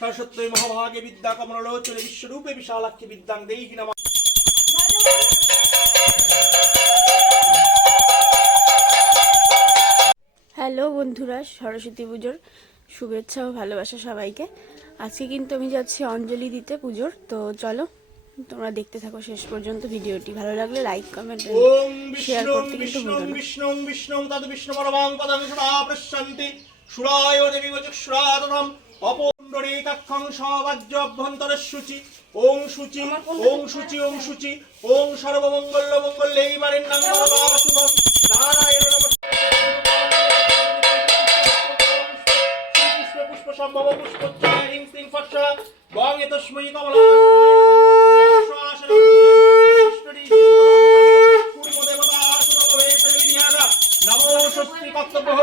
সরস্বতী মহাভাগে বিদ্যা কমলোচনে বিশ্বরূপে বিশালাক্ষী বিদ্যাং দেহি নম। হ্যালো বন্ধুরা সরস্বতী পুজোর শুভেচ্ছা ও ভালোবাসা সবাইকে। আজকে কিন্তু আমি যাচ্ছি অঞ্জলি দিতে পুজোর তো চলো তোমরা দেখতে থাকো শেষ পর্যন্ত ভিডিওটি। ভালো লাগলে লাইক কমেন্ট শেয়ার বিষ্ণু করতে কিন্তু বিষ্ণু ভুলো না। বিষ্ণু বিষ্ণু তদ বিষ্ণু পরমাং পদং সদা প্রশান্তি সুরায় দেবী অপণ্ডরে কক্ষং সবাজ্য অভ্যন্তর শুচি ওং সূচি ওং সূচি ওং সূচি ওং সর্বমঙ্গল মঙ্গলে এইবারের নাম শুভম নারায়ণ পুষ্প সম্ভব পুষ্প হিং সিং ফট্স বং এতস্মৈ কমলা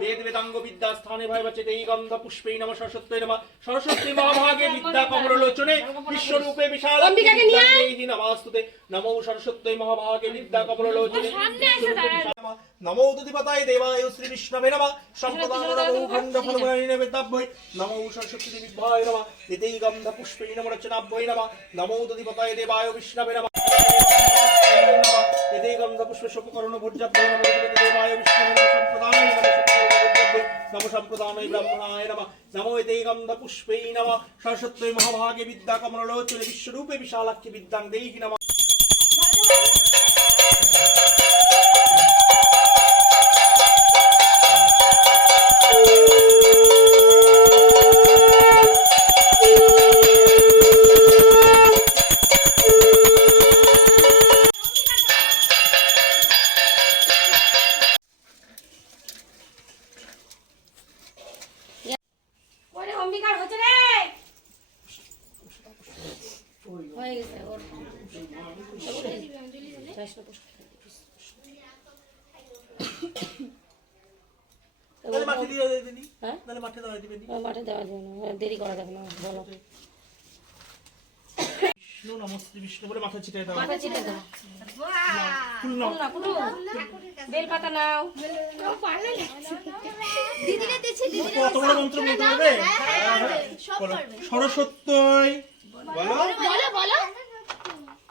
বেদ বেদাঙ্গ বিদ্যা স্থানে ভয় বাচে এই গন্ধ পুষ্পে নম সরস্বতী নম সরস্বতী মহাভাগে বিদ্যা কমলোচনে বিশ্বরূপে বিশাল নমাস্তুতে নমো সরস্বতী মহাভাগে বিদ্যা কমলোচনে নমো দুধিপতায় দেবায় শ্রী বিষ্ণবে নম সম্পদান নমো খণ্ড ফলময় বেদাভ্যই নমো সরস্বতী দেবীভ্যায় নম এতেই গন্ধ পুষ্পে নম রচনাভ্যই নম নমো দুধিপতায় দেবায় বিষ্ণবে নম এতে গন্ধ পুষ্প শোককরণ ভোজ্যাভ্যয় নম দেবায় বিষ্ণবে নম সম্প্রদায় নম নম সম্প্রদানৈ ব্রাহ্মণায় নম নমো এতে গন্ধ পুষ্পৈ নম সরস্বতী মহাভাগে বিদ্যা কমলোচনে বিশ্বরূপে বিশালাক্ষী বিদ্যাং দেহি নম হয়ে? গেছে ওর মাঠে দেওয়া যাবে না দেরি করা যাবে না বলো। বিষ্ণু নমস্তে বিষ্ণু বলে মাথা ছিটাই দাও। মাথা চিনে দাও। ফুল নাও না কোনো বেল পাতা নাও।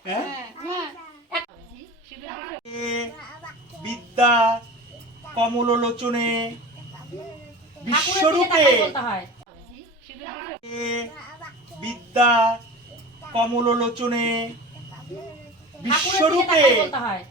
হ্যাঁ? বিদ্যা কমলোচনে বিশ্বরূপে। বলতে হয় এ বিদ্যা ঠাকুরের দিকে বিশ্বরূপে। হয়